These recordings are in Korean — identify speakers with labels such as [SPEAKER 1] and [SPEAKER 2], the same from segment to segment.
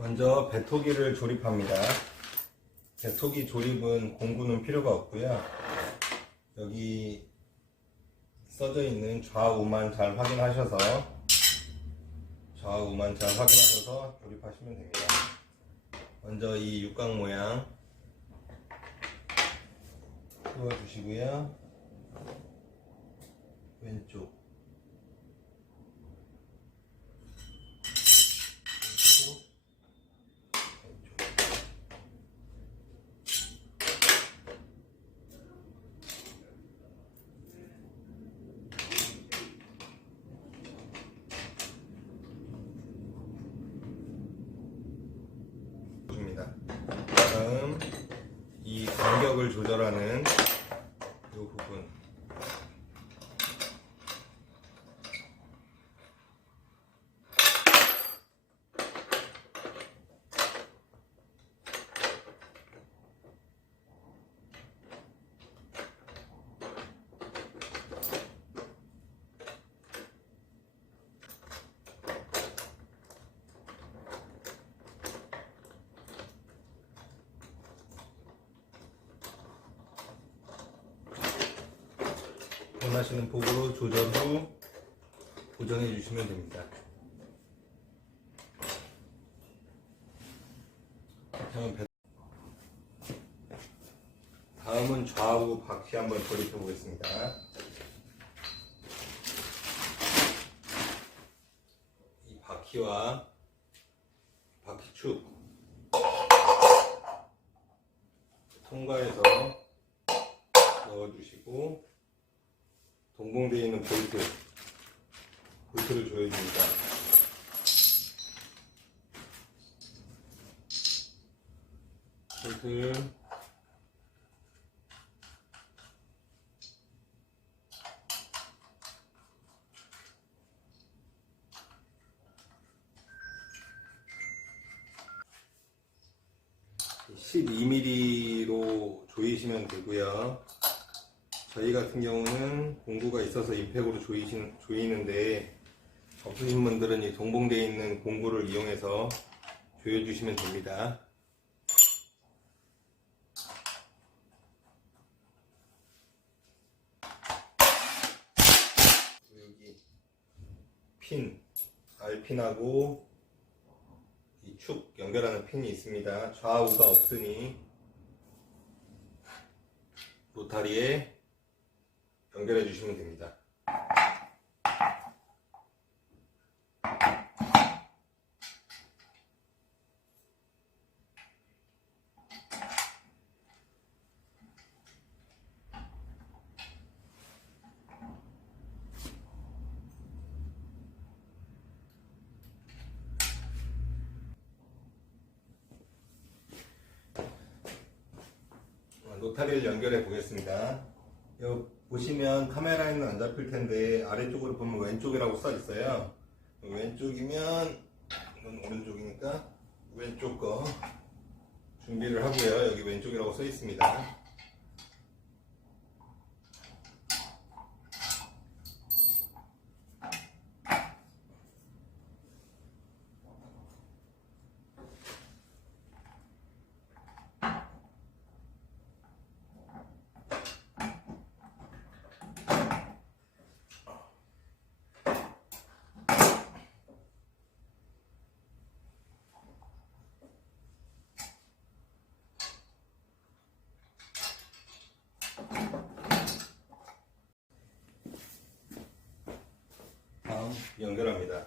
[SPEAKER 1] 먼저 배토기를 조립합니다. 배토기 조립은 공구는 필요가 없고요. 여기 써져 있는 좌우만 잘 확인하셔서 좌우만 잘 확인하셔서 조립하시면 됩니다. 먼저 이 육각 모양 띄워주시고요. 왼쪽 왼쪽 왼쪽 줍니다. 다음 이 간격을 조절하는 이 부분 원하시는 폭으로 조절 후 고정해 주시면 됩니다. 다음은 좌우 바퀴 한번 조립해 보겠습니다. 이 바퀴와 바퀴축 통과해서 넣어주시고 동봉되어 있는 볼트 볼트를 조여줍니다. 볼트 (12mm로) 조이시면 되고요. 저희 같은 경우는 공구가 있어서 임팩으로 조이신, 조이는데 없으신 분들은 이 동봉되어 있는 공구를 이용해서 조여주시면 됩니다. 여기 핀, R핀하고 이 축 연결하는 핀이 있습니다. 좌우가 없으니 로타리에 연결해 주시면 됩니다. 로타리를 연결해 보겠습니다. 여기 보시면 카메라에는 안 잡힐 텐데 아래쪽으로 보면 왼쪽이라고 써 있어요. 왼쪽이면 이건 오른쪽이니까 왼쪽 거 준비를 하고요. 여기 왼쪽이라고 써 있습니다. 다음 연결합니다.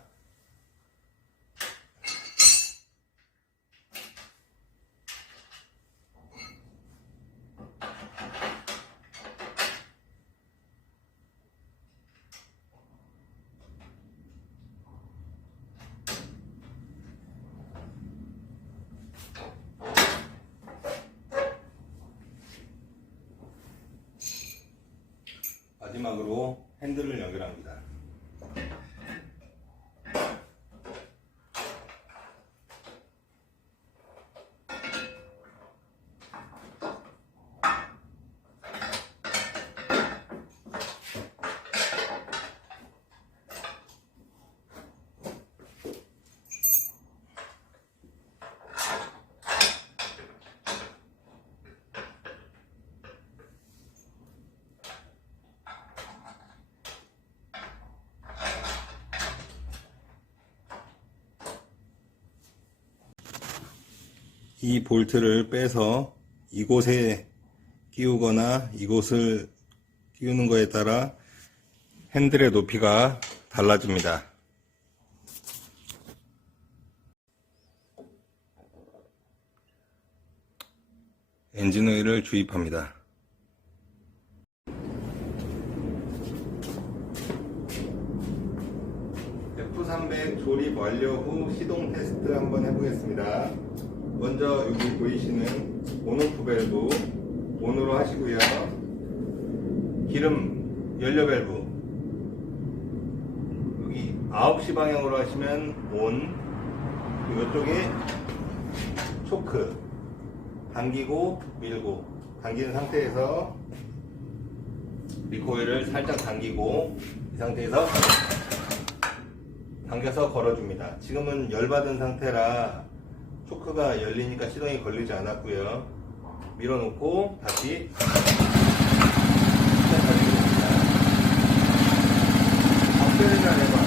[SPEAKER 1] 마지막으로 핸들을 연결합니다. 이 볼트를 빼서 이곳에 끼우거나 이곳을 끼우는 거에 따라 핸들의 높이가 달라집니다. 엔진 오일을 주입합니다. F300 조립 완료 후 시동 테스트 한번 해보겠습니다. 먼저 여기 보이시는 온오프 밸브 온으로 하시고요. 기름 연료 밸브 여기 9시 방향으로 하시면 온 이쪽에 초크 당기고 밀고 당기는 상태에서 리코일을 살짝 당기고 이 상태에서 당겨서 걸어줍니다. 지금은 열받은 상태라 초크가 열리니까 시동이 걸리지 않았고요. 밀어놓고 다시 시작하겠습니다. 잘 해봐.